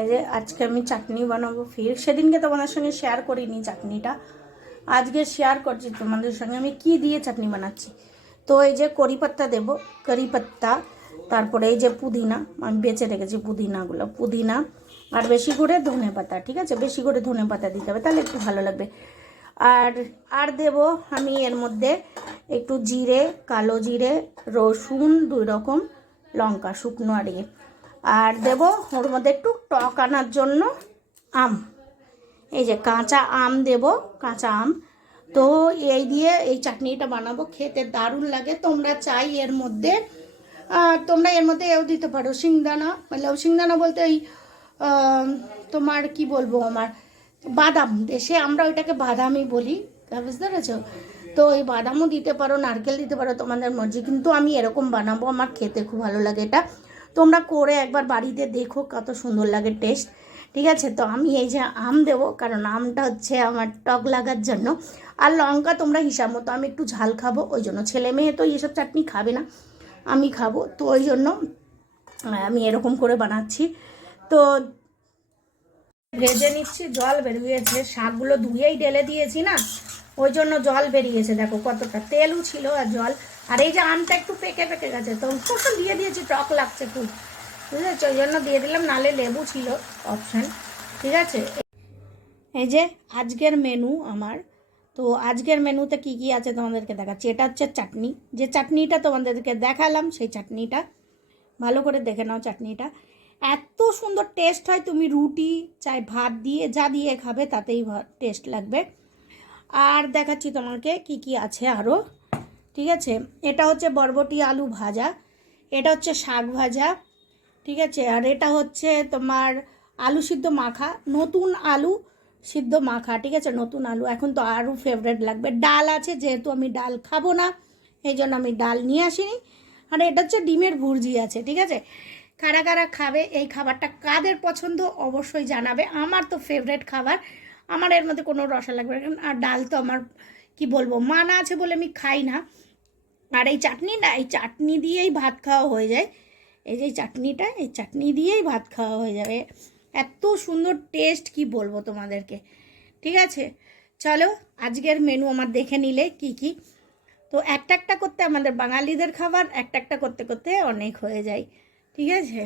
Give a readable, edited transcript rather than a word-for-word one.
এই যে আজকে আমি চাটনি বানাবো ফির। সেদিনকে তোমাদের সঙ্গে শেয়ার করিনি চাটনিটা, আজকে শেয়ার করছি তোমাদের সঙ্গে আমি কি দিয়ে চাটনি বানাচ্ছি। তো এই যে কড়ি পাত্তা দেবো, কারি পাত্তা, তারপরে এই যে পুদিনা, আমি বেছে রেখেছি পুদিনাগুলো, পুদিনা আর বেশি করে ধনে পাতা, ঠিক আছে, বেশি করে ধনে পাতা দিতে হবে, তাহলে একটু ভালো লাগবে। আর আর দেব আমি এর মধ্যে একটু জিরে, কালো জিরে, রসুন 2 রকম, লঙ্কা শুকনো আর আর দেব ওর মধ্যে একটু টক আনার জন্য আম, এই যে কাঁচা আম দেব, কাঁচা আম। তো এই দিয়ে এই চাটনিটা বানাবো, খেতে দারুণ লাগে। তোমরা চাই এর মধ্যে তোমরা এর মধ্যে এও দিতে পারো শিংদানা, মানে শিংদানা বলতে এই তোমার কি বলবো, আমার বাদাম, দেশে আমরা ওইটাকে বাদামই বলি, বুঝতে পেরেছো? তো এই বাদামও দিতে পারো, নারকেল দিতে পারো, তোমাদের মর্জি। কিন্তু আমি এরকম বানাবো, আমার খেতে খুব ভালো লাগে এটা। তোমরা করে একবার বাড়িতে দেখো কত সুন্দর লাগে টেস্ট, ঠিক আছে? তো আমি এই যে আম দেবো, কারণ আমটা হচ্ছে আমার টক লাগার জন্য। আর লঙ্কা তোমরা হিসাব মতো, আমি একটু ঝাল খাবো ওই জন্য, ছেলে মেয়ে তো এইসব চাটনি খাবে না, আমি খাবো, তো ওই জন্য আমি এরকম করে বানাচ্ছি। তো ভেজে নিচ্ছি, জল বেরিয়েছে, শাকগুলো ধুয়েই ঢেলে দিয়েছি না, ওই জন্য জল বেরিয়েছে, দেখো কতটা তেলও ছিল আর জল। আর এই যে আমটা একটু পেকে পেকে গেছে, তো একটু দিয়ে দিয়েছি, টক লাগছে খুব, বুঝেছো, ওই জন্য দিয়ে দিলাম, নালে লেবু ছিল অপশান, ঠিক আছে? এই যে আজকের মেনু আমার। তো আজকের মেনুতে কি কি আছে তোমাদেরকে দেখাচ্ছি। এটা হচ্ছে চাটনি, যে চাটনিটা তোমাদেরকে দেখালাম, সেই চাটনিটা ভালো করে দেখে নাও। চাটনিটা এত সুন্দর টেস্ট হয়, তুমি রুটি চাই ভাত দিয়ে যা দিয়ে খাবে তাতেই টেস্ট লাগবে। আর দেখাচ্ছি তোমাকে কি কি আছে আরও, ঠিক আছে? এটা হচ্ছে বরবটি আলু ভাজা, এটা হচ্ছে শাক ভাজা, ঠিক আছে? আর এটা হচ্ছে তোমার আলু সিদ্ধ মাখা, নতুন আলু সিদ্ধ মাখা, ঠিক আছে, নতুন আলু, এখন তো আরও ফেভারেট লাগবে। ডাল আছে, যেহেতু আমি ডাল খাবো না এই জন্য আমি ডাল নিয়ে আসিনি। আর এটা হচ্ছে ডিমের ভুর্জি আছে, ঠিক আছে? কারা কারা খাবে এই খাবারটা, কাদের পছন্দ অবশ্যই জানাবে। আমার তো ফেভারেট খাবার, আমার এর মধ্যে কোনো রসা লাগবে না। আর ডাল তো আমার কি বলবো, মানা আছে বলে আমি খাই না। আর এই চাটনি না, এই চাটনি দিয়েই ভাত খাওয়া হয়ে যায়। এই যে চাটনিটা, এই চাটনি দিয়েই ভাত খাওয়া হয়ে যাবে, এত সুন্দর টেস্ট কি বলবো তোমাদেরকে, ঠিক আছে? চলো আজকের মেনু আমার দেখে নিলে কি কি। তো একটা একটা করতে, আমাদের বাঙালিদের খাবার একটা একটা করতে করতে অনেক হয়ে যায়, ঠিক আছে?